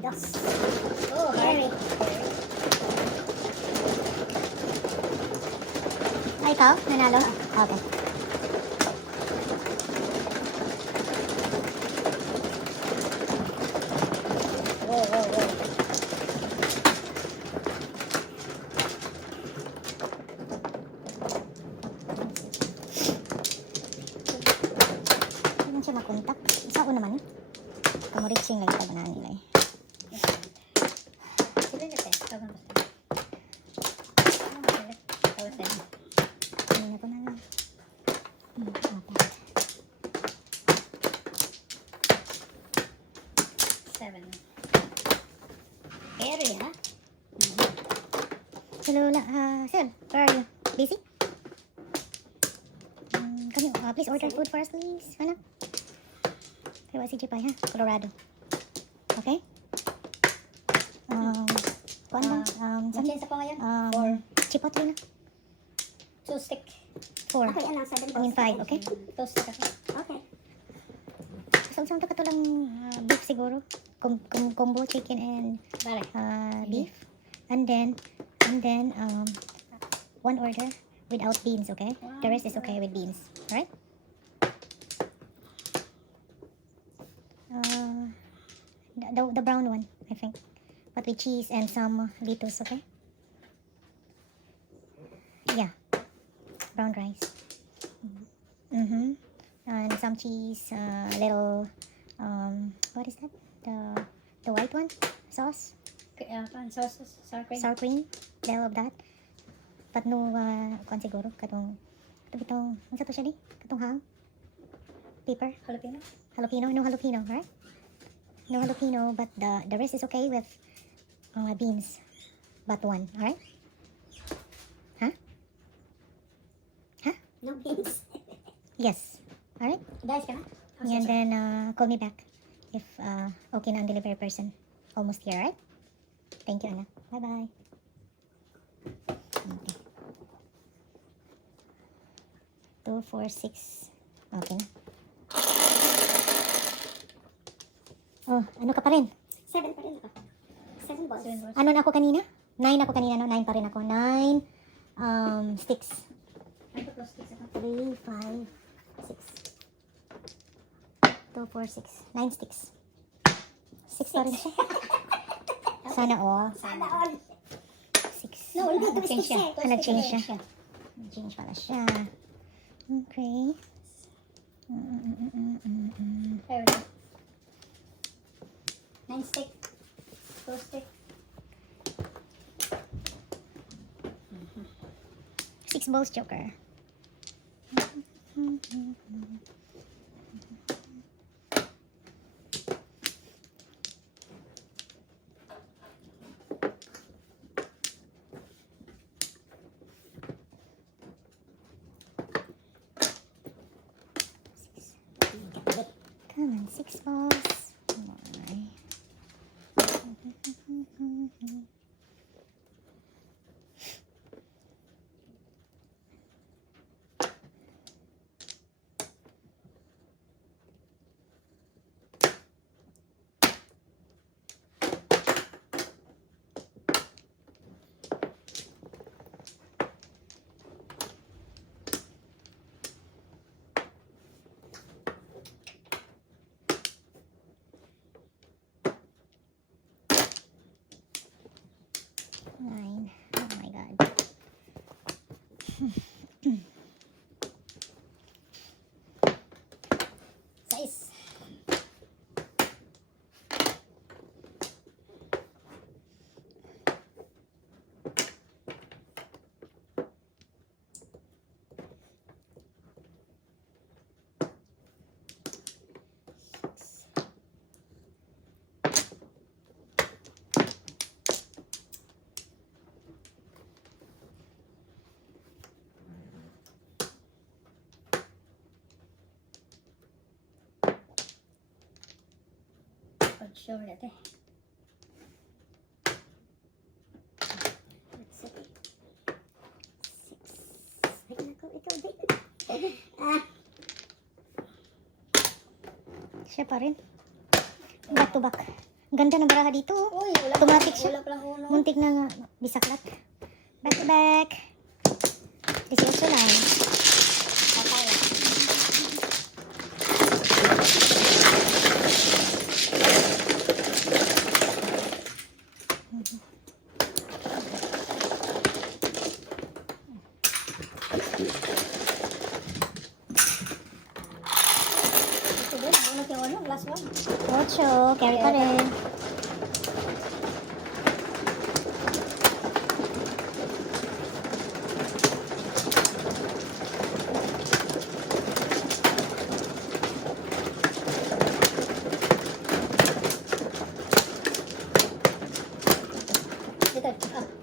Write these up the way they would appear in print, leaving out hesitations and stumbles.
Dos. Oh, Carry. Ay, ikaw? Nanalo? Okay. Wow, wow, wow. Hindi man siya makontak. Isa ko naman. Kamuritsing lang ito ba nila eh. Sila na tayo. Tawag mo sila. Tawag sila. Hindi na ko na lang. Okay. 7. Carry, ha? Hello, sir, where are you? Busy? Can you please order food for us, please? Ano? Kaya si Jipay, ha? Colorado. Okay? Kuan ba? Mag-change ako ngayon? Chipotle na. 2 stick. 4. Ako yan ang 7 I mean 5, okay? 2 stick ako. Okay. So, saan ka lang beef siguro? Combo chicken and Bale. beef. And then, one order without beans, okay? The rest is okay with beans. Alright? The brown one, I think. But with cheese and some lettuce, okay? Yeah. Brown rice. And some cheese, little, what is that? The white one? Sauce? Sauces, sour cream. Sour cream? Little of that. But no, kung siguro, katong ano to siya di? Katong hang? Pepper? Jalapeno. Jalapeno? No jalapeno, right? No jalapeno, but the rest is okay with beans. But one, alright? Huh? Huh? No beans. Yes. Alright? Guys, ka na? And then, call me back if okay na ang delivery person. Almost here, right? Thank you, Anna. Bye-bye. Okay. 2, 4, 6. Okay na. Oh, ano ka pa rin? 7 pa rin ako. 7 balls. 7 balls. Ano na ako kanina? 9 ako kanina, no? 9 pa rin ako. 9 sticks. Ay, ito plus sticks ako. 3, 5, 6. 2, 4, 6. 9 sticks. 6 pa rin siya. Sana all. Sana all. 6. No, hindi. 2 Nag-change sticks siya. eh. Two Nag-change sticks siya. Nag-change pala siya. Okay. There we go. 9 stick. 2 stick. 6 balls, Joker. Come on, 6 balls. Why? Nine. Oh my god. Size. Not sure that eh. Let's see. 6. Ay, nako, ikaw din. Siya pa rin. Back to back. Ganda ng baraha dito. Oh. Uy, wala. Automatic siya. Wala palang uno. Muntik na nga. Bisaklat. Back to back. 18 lang. Patay. Ito din, naunat yung ano, last one. 8. Carry pa rin. Dito,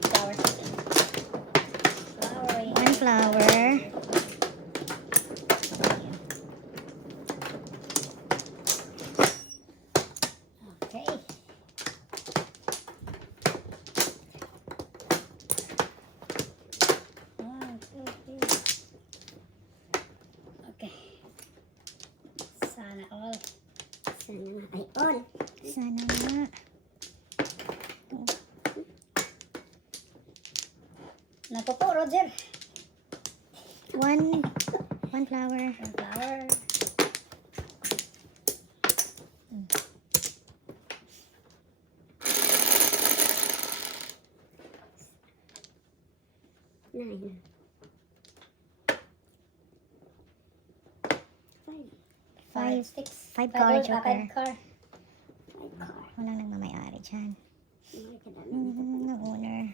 flower. Flowery. 1 flower. Okay. One, two, three. Okay. Sana all. Sana ay all. Sana nga. Naku po, Roger. 1 flower. Yung flower. Nine. Five sticks. 5 car, joker. Five car. Five car. Walang nagmamayari dyan. Ano ka dami? No owner.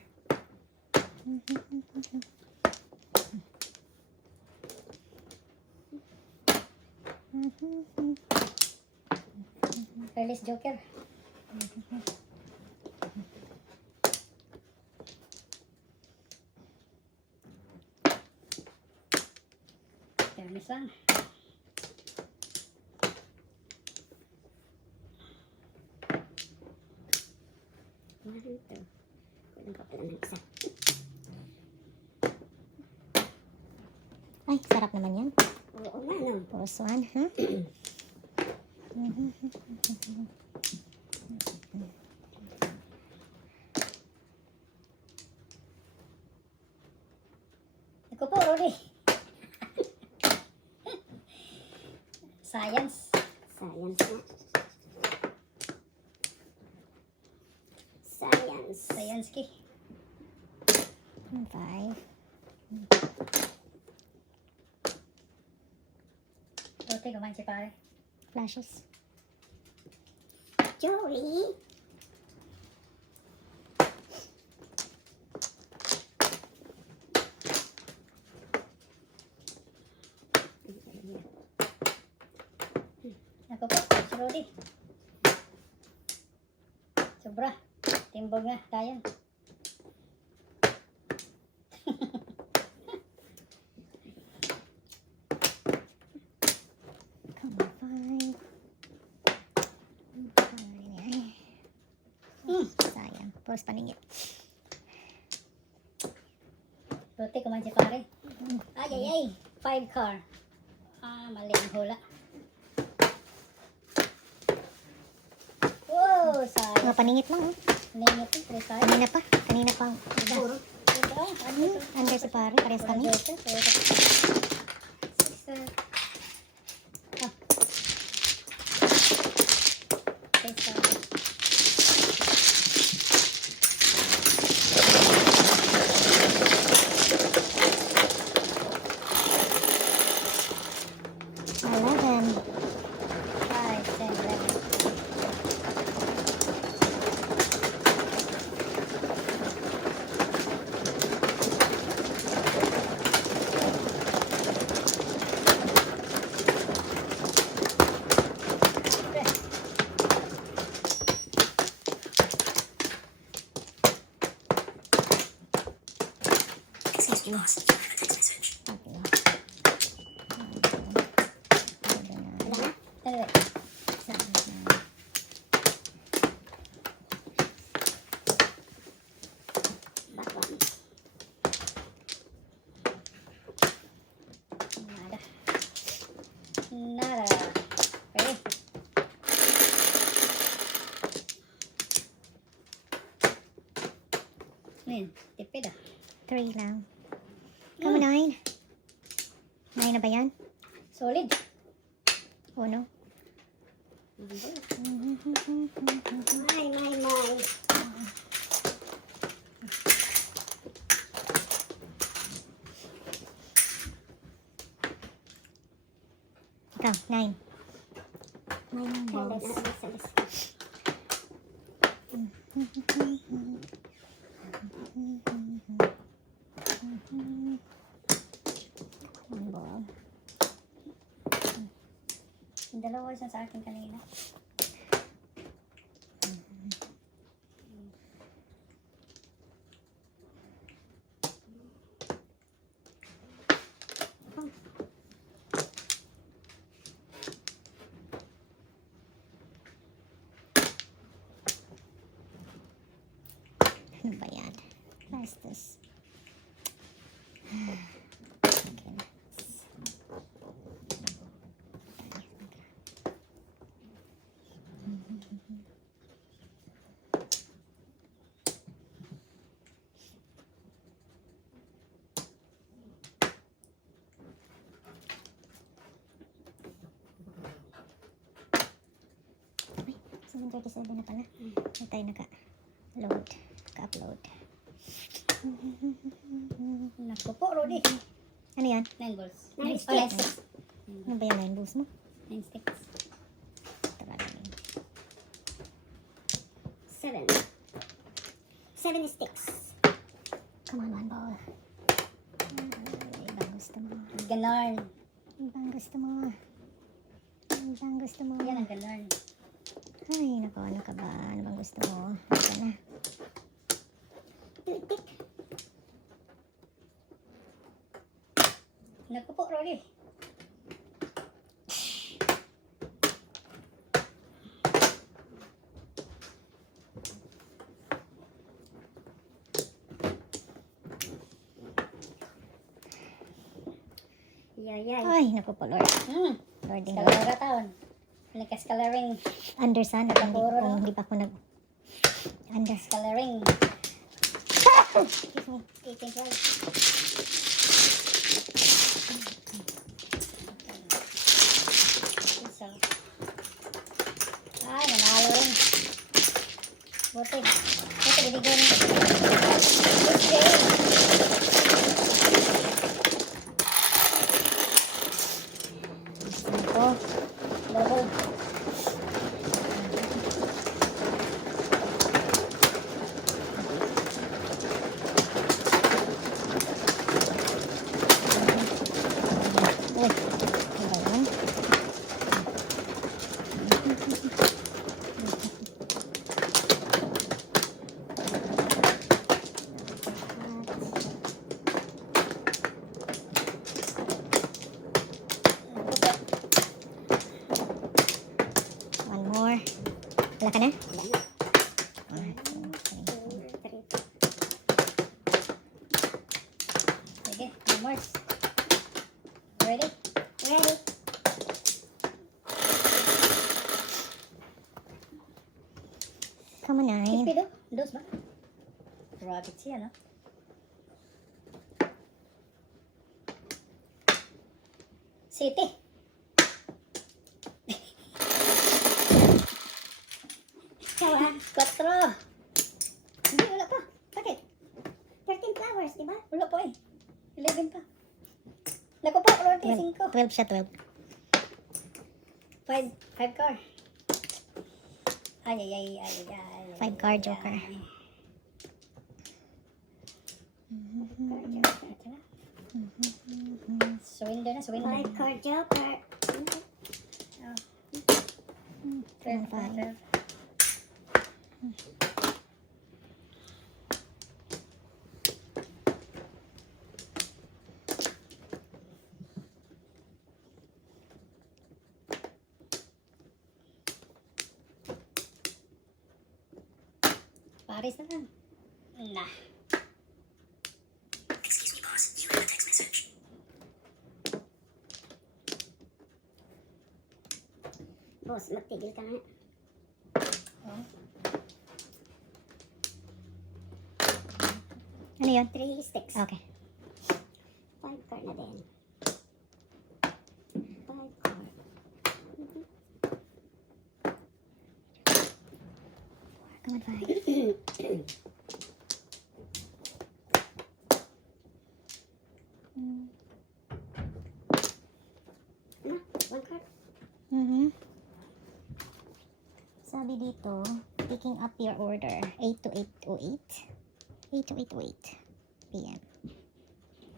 Release joker. Release lang. One, two. Kulang pa pala ng isa. Ay, sarap naman yan. Oo nga, no? Pause 1, huh? Ako po, Rudy. Science. Science nga. Science. Science ki. 5. Rudy, kumain si pare. Flashes. Joey. Ako po, si Rudy. Sobra. Timbog nga, tayo. Come on, 5. Sayang. Pause paningit. Rudy, kumain si pare. Ay, ay, ay. 5 car. Ah, mali ang hula. Wow, sayang. Mga paningit lang, oh. Ningit yung pre tayo. Kanina pa. Kanina pang iba. Puro. Ito, ano ito? Under si pare. Parehas kami. Six, ah. Lost. Text message. Dali. Back one. Nada. Nada. Ready? Ayan, tipid ah. 3 lang. Come on, 9. 9 na ba yan? Solid. 1. May. Ikaw, 9. Nine balls. One ball. Yung dalawa isa sa akin kanina. Ano ba yan? Fastest. Ay, 7:37 na pala. Hindi tayo naka-load. Naka-upload. Naku po, Rudy. Ano yan? 9 balls. 9 Oh, sticks. 9 sticks. Ano ba yan? 9 balls mo? 9 sticks. Tagalogin. 7. 7 sticks. Come on, 1 ball. Ibang gusto mo. Ganarn. Ibang gusto mo. Ibang gusto mo. Yan ang ganarn. Ay, nako, ano ka ba? Ano bang gusto mo? Ito na. Toothpick. Naku po, Rudy. Yay. Ay, naku po, Lord. Lord, din Lord. Kalara taon. Nagka-scalaring. Understand na kung Puro, no? hindi pa ako under. Scalaring. Excuse me. 18 balls. Isa. Ay, nanalo rin. Buti. Buti, binigyan. Good game. Sampo. Double. Uy, ano ba yan? One more. Wala ka na? Alright. Sige, no more. Ready? Ready. Come on, 9. Pido? Dos ba? Rabbit siya, no? City. Ikaw ah. 4. Hindi, wala pa. Bakit? 13 flowers, di ba? Wala pa eh. 11 pa. Naku po, Rudy, 5. 12 siya, 12. 5 car. Ay. 5 card joker. Surrender na, surrender. 5 card joker. 12. 5. Paris na lang. Nah. Boss, magtigil ka nga. Oh. Ano yun? 3 sticks. Okay. 5 card na din. 5 card. Come on, 5. Ano? 1 card? Mm-hmm. Sabi dito, picking up your order 8 to 8:08. 8 to 8:08 p.m.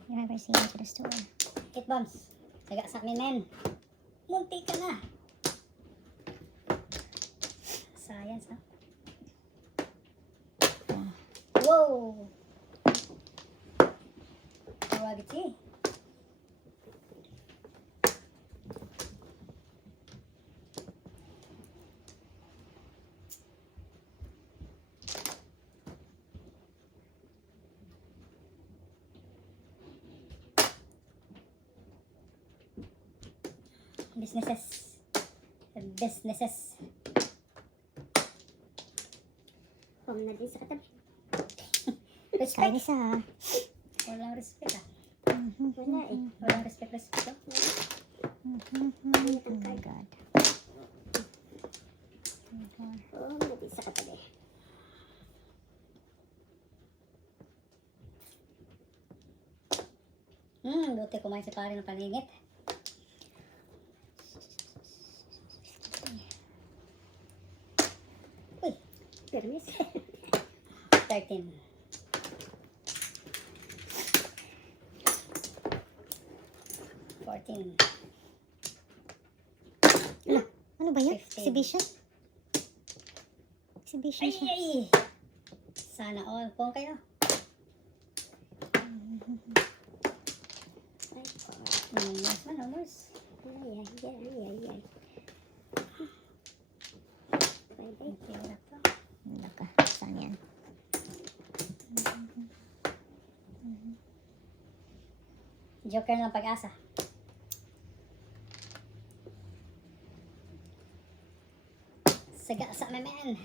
You have received to the store. 8 bombs. Taga sa amin, men. Munti ka na. Science, ha? Wow! Tawagit siya. Businesses. Home na din sa katabi. Kaya Respect. isa. Walang respect, ah. Wala eh. Walang respect. Oh my God. Home na din sa katabi. Buti kumain si pare ng paningit. Uy, Permis. 13. 14. Ano ba yun? 15. Exhibition? Exhibition Ay, siya. ay! Sana all. Pong kayo. 5 card. Numbers man, numbers. Ay. 5 Ang hirap to. Naka, saan yan? Joker ng pag-asa. Saga sa memen.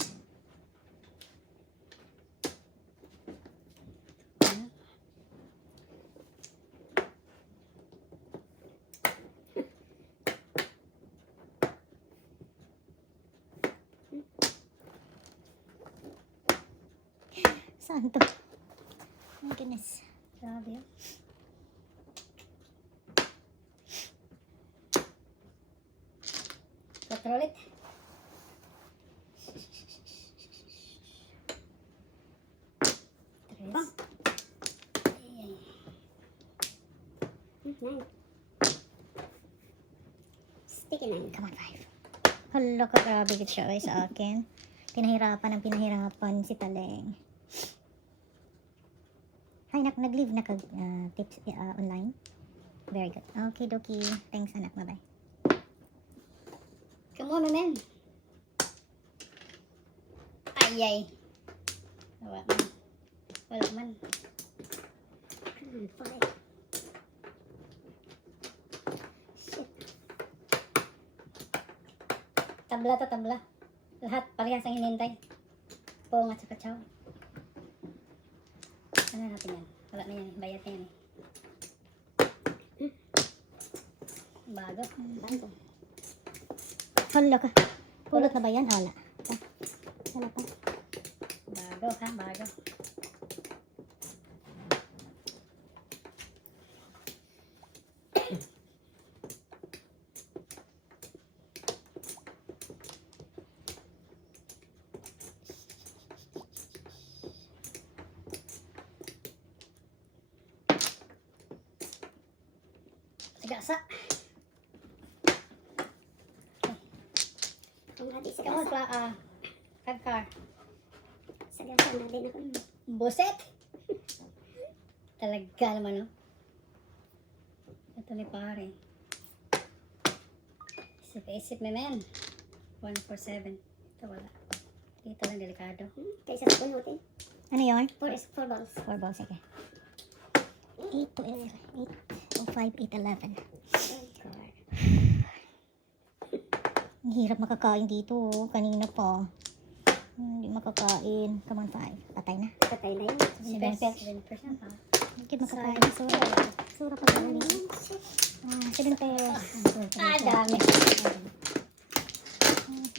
Saan to? Oh my goodness. Grabe yun. Control it. Tres. Ay, 9. Sticky 9. Come on, 5. Hala ka, grabe ka siya ay sa akin. Pinahirapan si Taleng. Hi, nag-leave na kag tips online. Very good. Okay, dokie. Thanks, anak. Bye-bye. come on, memen. Ay. Wala man. Wala man. Come on, 5. Shit. Tabla to, tabla. Lahat parehas ang hinintay. Pong at saka chow. Ano natin yan? Wala na yan eh. Bayad na yan eh. Bago. Bago. Hala ka. Pulot na ba yan? Hala. Hala pa. Bago ha, bago. Gasa. Kung hati sa Kamu gasa. Kagkar. Sa gasa na din ako. Buset! Talaga naman, no? Ito ni pare. Isip me, men. 147. Ito wala. Dito lang delikado. Kaysa sa punutin. Ano yun? 4 balls. 4 balls, okay. 8 to 11. 8 to 5, 8, 11. 5 card. Ang hirap makakain dito. Oh. Kanina pa. Hindi makakain. Come on, 5. Patay na. Patay na yun. 7%. Hindi makakain. Sura. Sura pa pala rin. 7 pesos. Ah, dami.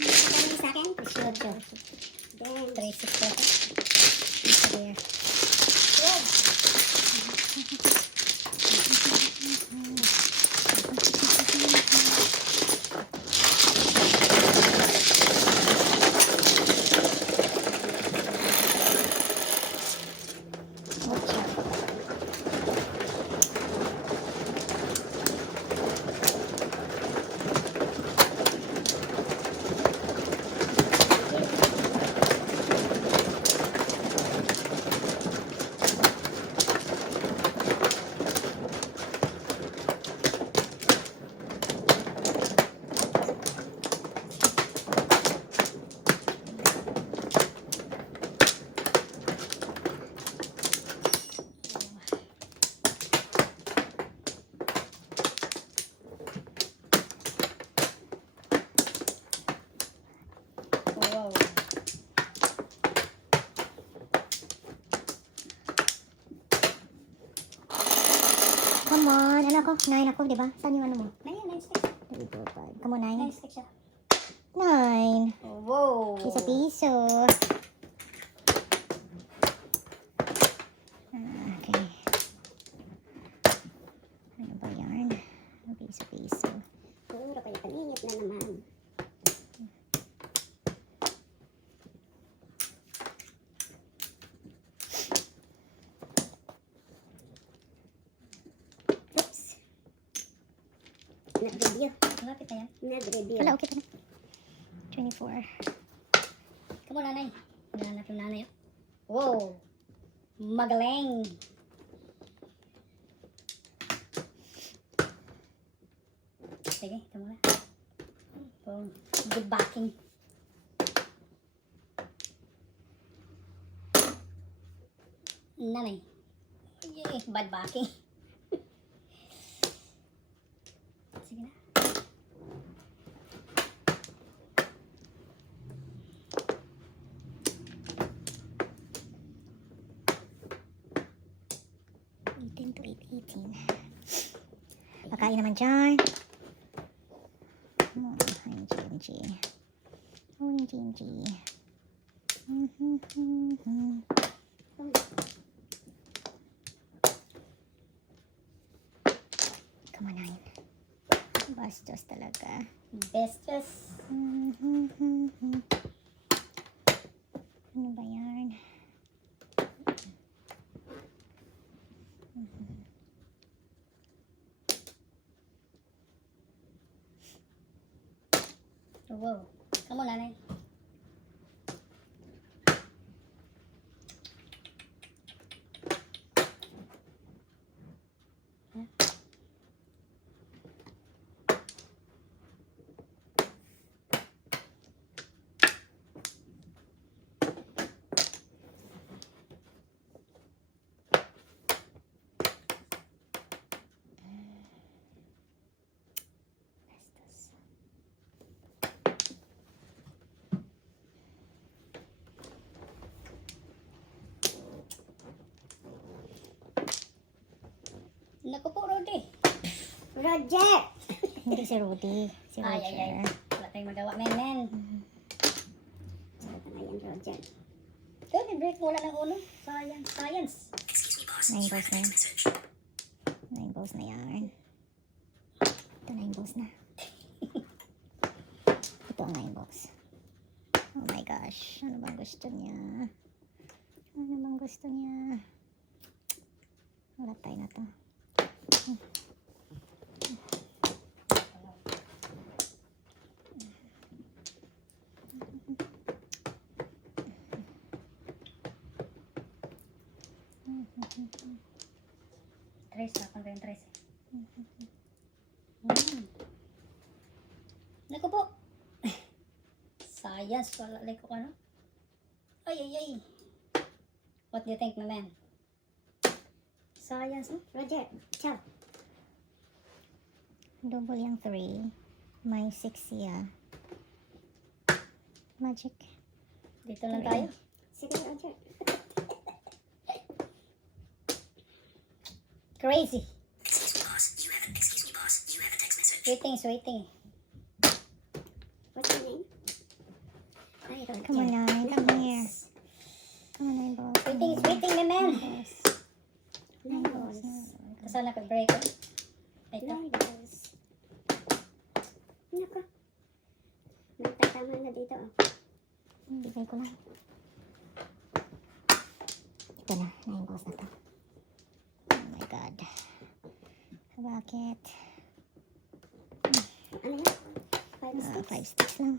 Patay sa akin. 18. Then, 36 pesos. There. Wow. Come on. Ano ako? 9 ako, di ba? Saan yung ano mo? Ayan, 9 sticks. 3, 4, 5. Come on, 9 9. sticks siya. 9. Wow. Piso-piso. Okay. Ano ba yan? Piso-piso. puro kayo paningit na naman. Oops. Nag-review. Malapit na yan. Nag-review. Wala, okay pa na. 24. Kamu nanay. Nanap yung nanay. Wow. Magaling. Sige, ito muna. Oh, good backing. Nanay. Yay, bad backing. Sige na. To 8, 18. Pakain naman dyan. Oh, ang GMG. Oh, yung GMG. Come on, 9. Bastos talaga. Bestos. Ano ba yan? Wow. Kamu nanay. Bastos. Naku po, Rodi. Roger! Hindi si Rudy. Si Ay, ay, ay. Roger. Wala tayong magawa, men. Sarap na yan, Roger. Ito, i-break mo wala ng uno. Science. Science. 9 balls na yan. 9 balls na yan. Ito 9 balls na. Ito ang 9 balls. Oh my gosh. Ano bang gusto niya? Ano bang gusto niya? Wala tayo na to. Tres, ako rin tres. Naku po. Science, wala like ko ano. Ay, ay, ay. What do you think, my man? Science, no? Roger, ciao. Double yung 3. May 6 siya. Magic. Dito lang tayo. Sige, Roger. Crazy. Waiting. What's your name? Ay, Roger. Come on, Nine. Come here. Come on, Nine balls. Waiting, my man. Nine balls. Saan naka-break ko? Ito. Nine balls. Nako. Nagtatama na dito. Bigay ko lang. Ito na. 9 balls na to. Oh my God. Bakit? Ano yan? 5 sticks. 5 sticks lang.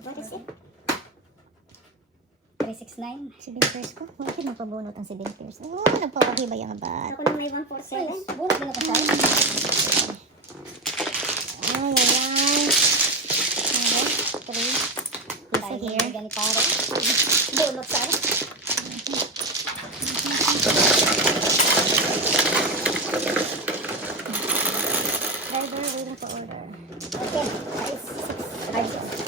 What is it? 369. Si Bill Pierce ko. Bakit nagpabunot ang si Bill Pierce? Oh, nagpapahibay ang bat. Ako na may 147. Bunot na ka tayo. Ay, ay, ay. Okay. 3. Tayo Isa here. gani pare. Bunot sana. Driver waiting for order. Okay. 5, 6.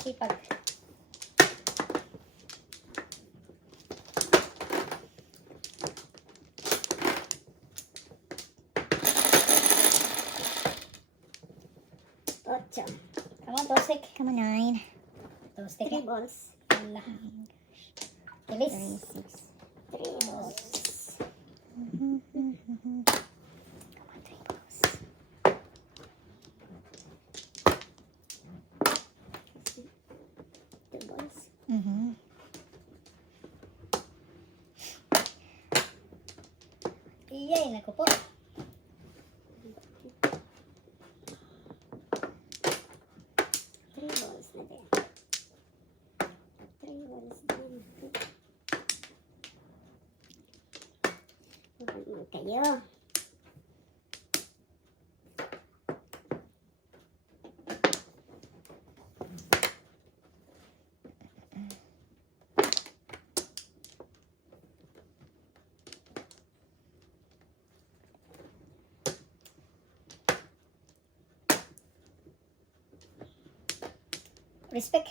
Sipag. Ocho. Come on, Tosik. Come on, 9. Tosik. 3 balls. Wala. Kilis. 36. 3 balls. Come on, 3 balls. 2 balls. Iyay, naku po. 3 balls na din. 3 balls din. Huwag mo kayo. Respect.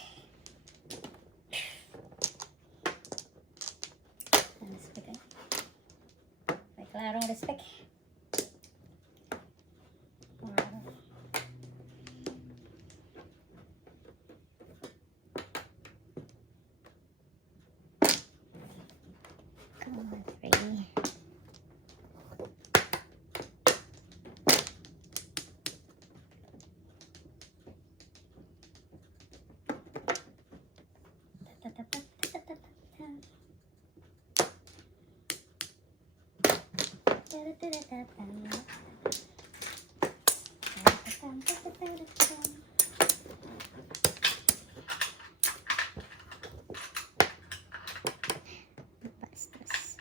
Respect. May klarong respect. Come on, 3. Bastos.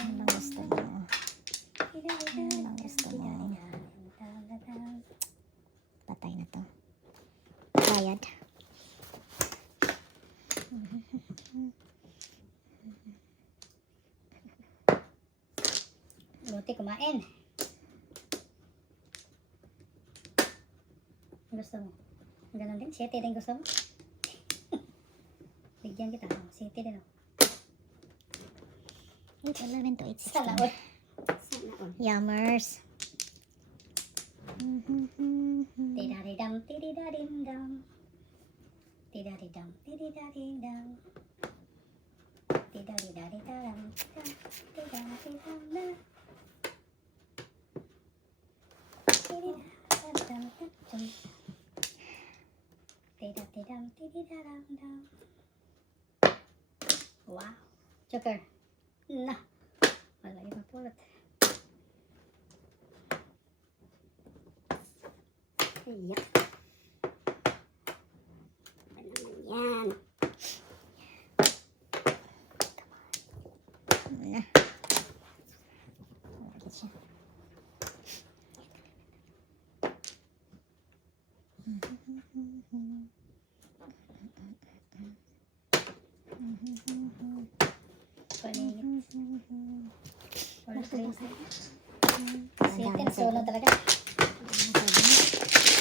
Ano bang gusto mo? Ano bang gusto mo? Patay na to. Bayad. Buti kumain. Gusto mo? Ganun din? 7 din gusto mo? Bigyan kita. 7 din ako. 8, 11 to 8, 16. Sana all. Sana all. Yummers. Tidaridam, tididarim-dam. Tidaridam, tididarim-dam. Tidaridaridam, tidaridaridam. Tididadam-dam. Tidadidam, tididaram-dam. Wow. Joker. Na. Wala yung mapulot. Ayak. Ano naman yan? Na. Bakit siya? Paningit. Wala place. Sitin, solo talaga.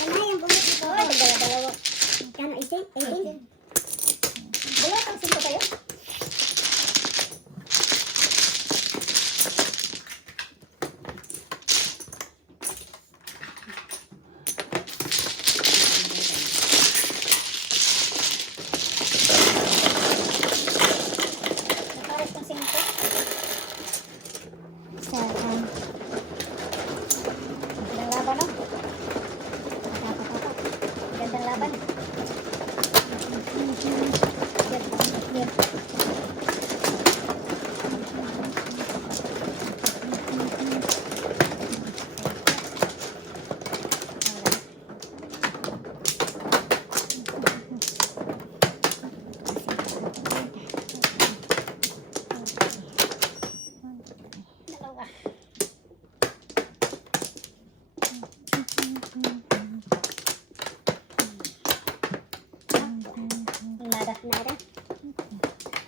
Ano yung bumit ito? Oh, dalawa. Kano, 18? 18? Bulot ang 5 kayo? Nakares ng 5. Sa, Gandang laban, no? Gandang laban. Dalawa. Nada. Nada.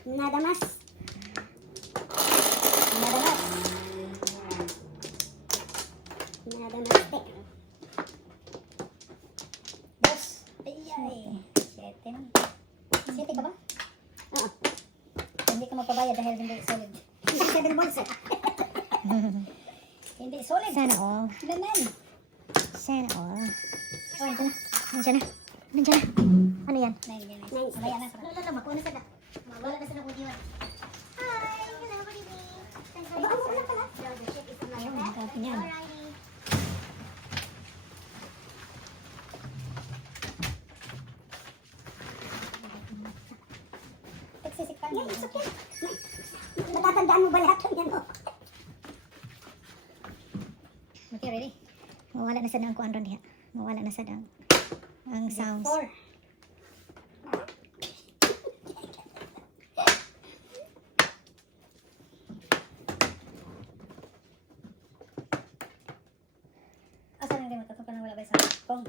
Nada mas. Nada mas. Nada mas. Dos. Ay. 7. 7 ka ba? Oo. Hindi ka magpabayad dahil hindi solid. 7 balls. Hindi solid. sana all. Ganun. Sana all. Oh, ito na. Nandiyan na. Nandiyan na. Ano yan? 9 yan. Nine. Mamaya na. Lalo, makuha na sana. Wala na sana kung diwan. Hi! Hello, good evening. Thanks for Aba, ano na pala? So, the ship is in my Ayun, bag. ang ganyan. Alrighty. Tagsisik pa. Yan, it's okay. Matatandaan mo ba lahat ng yan? Oh. Okay, ready? Mawala na sana ang kuan ron diha. Mawala na sana ang sounds. 4. Asa nang di matatukan na wala ba sa kong?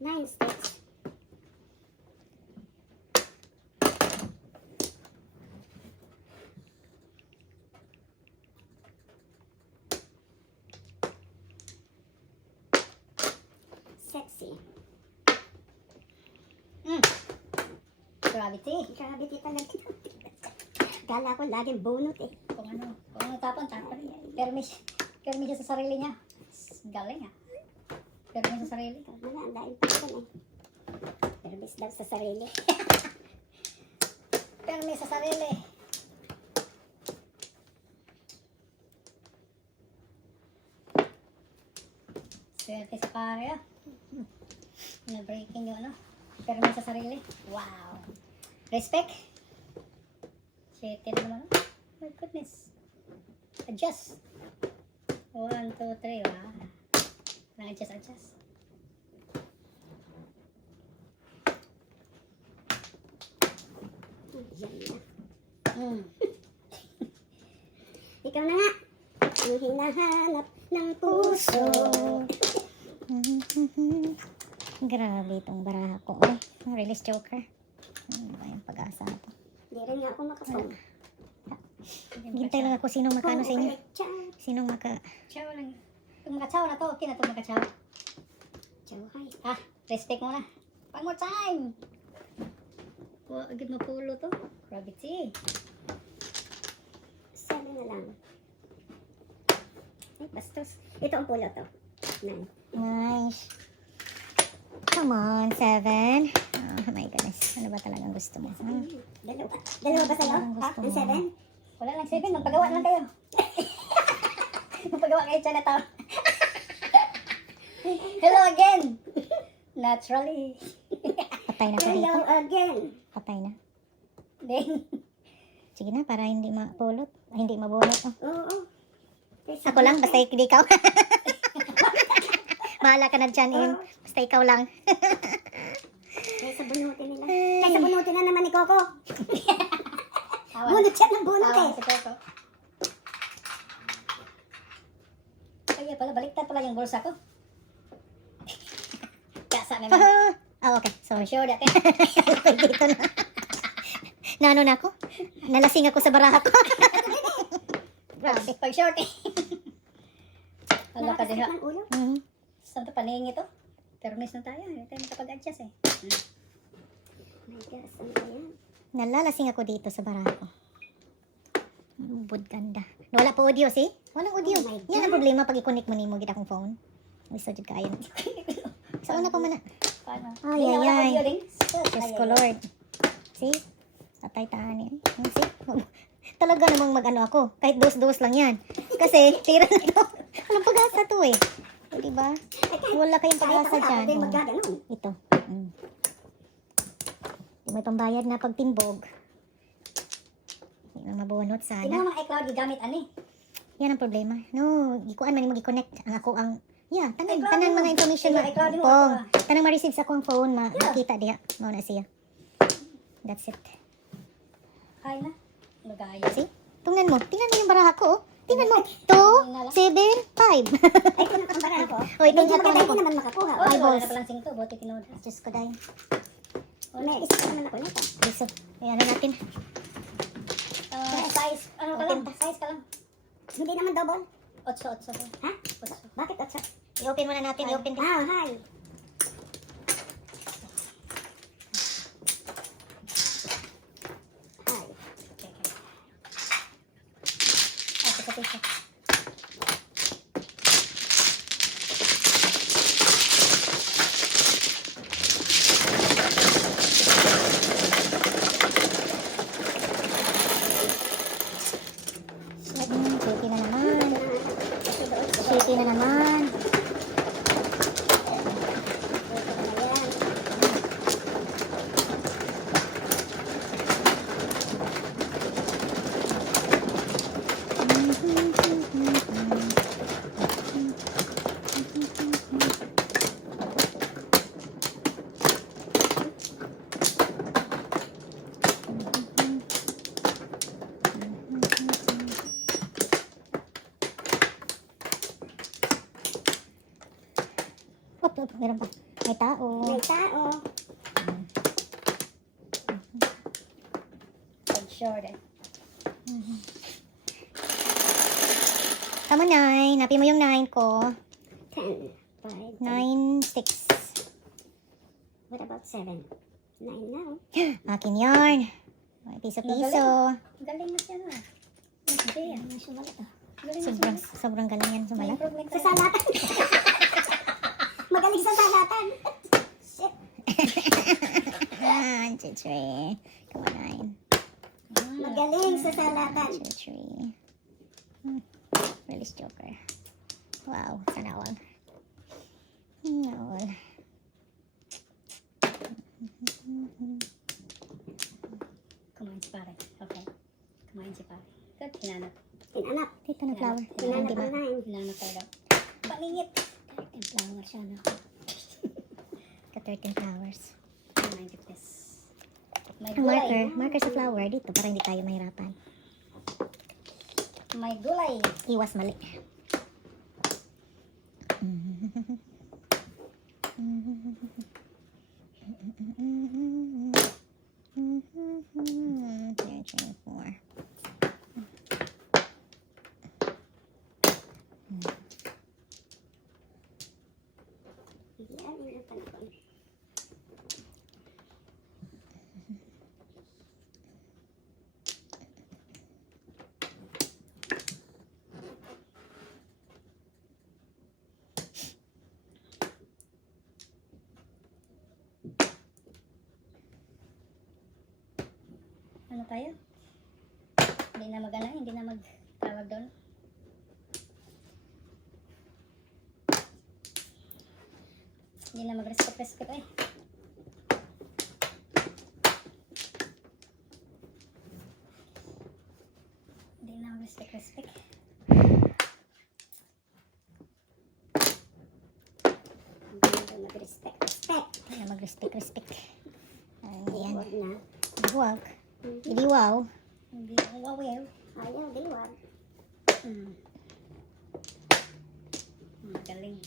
Nine sticks. Sexy. Gravity. Gravity talaga. Kala ko laging bunot eh. Kung ano tapon. Permis siya sa sarili niya. Galing ah. Permis sa sarili. Wala, ang dahil pa ito eh. Service daw sa sarili. Permis sa sarili. Swerte sa pare ah. Na-breaking yung ano. Permis sa sarili. Wow. Respect. Shit, naman. My goodness. Adjust. 1, 2, 3. Wow. Adjust. Yan na. Mm. Ikaw na nga. Ang hinahanap ng puso. Grabe itong baraha ko. Ay, release Joker. Ano ba yung pag-asa na to? Hindi rin nga ako makapag. Hintay lang ako sinong makano sa inyo. Sinong maka... Chow lang. Yung makachaw na to, okay na to makachaw. Chawhay. Ah, respect mo na. One more time. Wow, agad mapulo to. Gravity. 7 na lang. Ay, bastos. Ito ang pulo to. 9. Nice. Come on, 7. Oh my goodness. Ano ba talagang gusto mo? Dalawa. Dalawa ba sa'yo? Ang Ha? gusto Ang mo. 7? Wala lang 7, magpagawa lang kayo. Pagawa kayo Chinatown. Hello again. Naturally. Patay na ko Hello dito. again. Patay na. Then, Sige na, para hindi mapulot. Ay, hindi mabunot. Oh. Oo. Ako lang, basta ikaw. Bahala ka na dyan, Im. Basta ikaw lang. Kaysa bunutin nila. Kaysa bunutin na naman ni Coco. awan. Bunot siya ng bunot Awan eh. si Coco. Kaya pala, baliktad pala yung bulsa ko. Kasa naman. Okay. Sorry. Sure that. Dito na. Nano na ako? Nalasing ako sa baraha ko. Grabe. Pag short eh. Wala ka Nakakasakit diha. ng ulo. Mhm. Saan ito paningi to? Permis na tayo. Hindi tayo makapag-adjust eh. My gosh, ano ba yan? Nalalasing ako dito sa baraha ko. Bud ganda. Wala pa audio, see? Walang audio. Oh my Yan ang God. problema pag i-connect mo ni mo gid akong phone. Gusto jud kayo. Sa una pa man na. Paano? Ay, Hindi na ay, wala ay. audio din. Diyos ko, Lord. See? Tatay taan yan. See? Talaga namang mag-ano ako. Kahit dos-dos lang yan. Kasi, tira na to. Walang pag-asa to eh. O, diba? Wala kayong pag-asa Kahit ako, dyan. din Oh. magaganon. Ito. Mm. Di may pambayad na pagtimbog. Hindi na mabunot Hindi sana. mo mga iCloud gigamit ani. Yan ang problema. No, ikuan man mo gi-connect ang ako ang tanan iCloud tanan mo. mga information Sige, ma iCloud mo, pong ako tanang ma-receive sa akong phone Yeah. makita diha. Mao na siya. That's it. Kaya na. Magayo. See? Tingnan mo yung baraha ko. Oh. Tingnan mo. 2 7 5. Ay, kung nakambara ako. Oh, ito Medyo nga maganda ako. hindi naman makakuha. Oh, wala Eyeballs. na palang singto. Buti tinood. Just ko dai. May isa pa naman ako nito. So, ayan na natin. Size. Ano ka lang? Size ka lang. Hindi naman double. 8. Ha? 8. Bakit 8? I-open muna natin, i-open din. Ah, hi. Hi. Ito sa piso. Shitty na naman. Shitty na naman. Meron pa. May tao. May tao. Pag short eh. Tama, 9. Napi mo yung 9 ko. 10. 5. 9, 6. What about 7? 9 now. Akin yarn. May piso-piso. Galing na siya na. Hindi yan. Galing na Sobrang, siya. sobrang galing yan May sumalat. improvement Sa ka. salatan. Magaling sa salatan. Shit. Chichri. Come on, 9. Magaling sa salatan. Chichri. Release Joker. Wow, sana all. All. Kumain si pare. Okay. Kumain si pare. Good. Hinanap. Tinanap. Dito na flower. Tinanap Hindi ba? ang 9. Hinanap talaga. Paningit. 13 flower siya na. Ka 13 flowers. 90 pesos. May Ang gulay. marker. Marker sa flower dito para hindi tayo mahirapan. May gulay. Iwas mali. Four. Yan yung panahon. Ano tayo? Hindi na magana, hindi na magtawag doon. Hindi na mag-respect eh. Hindi na mag-respect. Hindi na mag-respect. Hindi na mag-respect. Ayan. Huwag na. Huwag. Hindi wow. Hindi ako wawaw. Ayaw, di wag. Galing.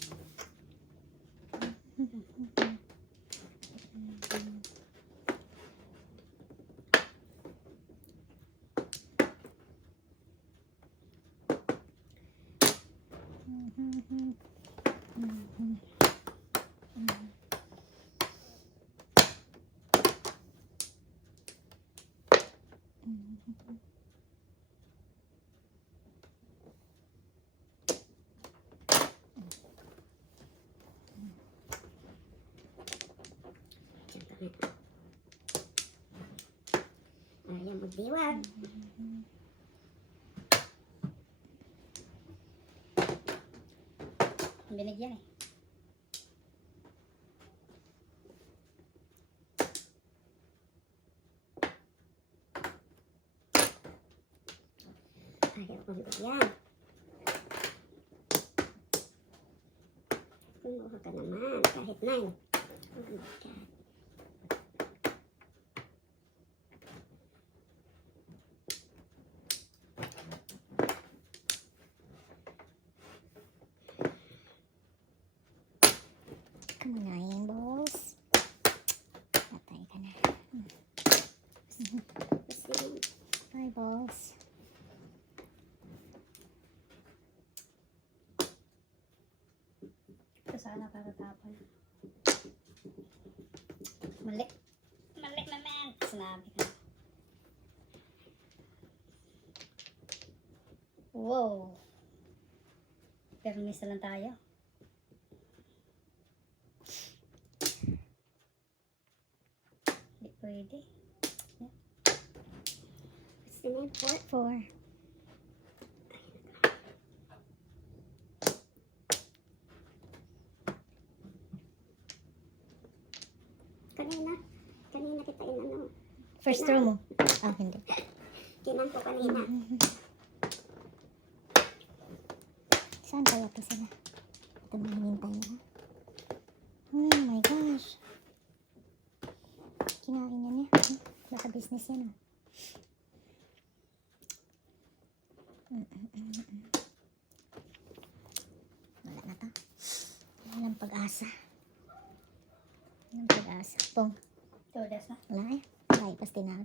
Ayaw, magdiwag. Binigyan eh. Ayaw kong bigyan. Kumuha ka naman, kahit 9. Oh my God. Kamunayin, boss. Patay ka na. Kasi, Bye, boss. Ito sana patatapon. Mali. Mali naman. Sinabi ka. Wow. Permisa lang tayo. Hindi pwede. gusto na yung 4. 4. Kanina kita inano. First row mo. Ah, hindi. Kinan ko kanina. Saan kaya to sila? Ito na hinintay na. Oh my gosh. Kinain niya niya. Baka business yan ah. Wala na to. Walang pag-asa. Walang pag-asa. Pong. Todas na. Wala eh. Ay, pasti na.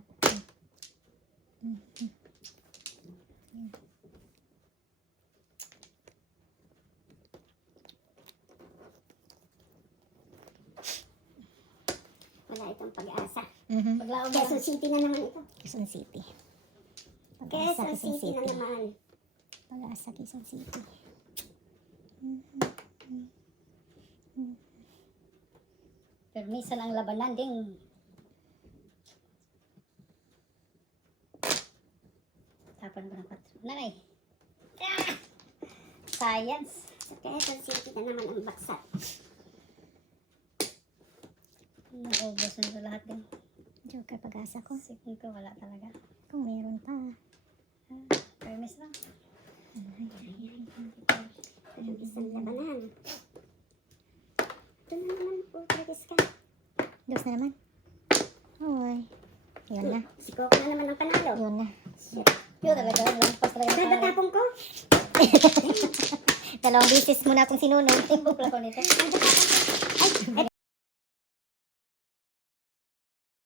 Wala itong pag-asa. Paglaon mo Quezon lang. City na naman ito. Quezon City. Pag-asa, Quezon City na naman. Pag-asa, Quezon City. Permisa lang labanan ding. Tapan ko ng 4. Nanay. Ah! Science. Sa Quezon City na naman ang baksak. Naubos na sa lahat din. Joker, pag-asa ko. Sikong ko wala talaga. Kung meron pa. Permis lang. Pero isang labanan. Ito na naman po, practice ka. Dos na naman. Oy. Yun na. Si Coco na naman ang panalo. Yun na. Shit. Yun talaga. Lampas talaga. Dadatapong ko. Dalawang bisis muna akong sinunod. Timbok lang ko nito. Dadatapong ko.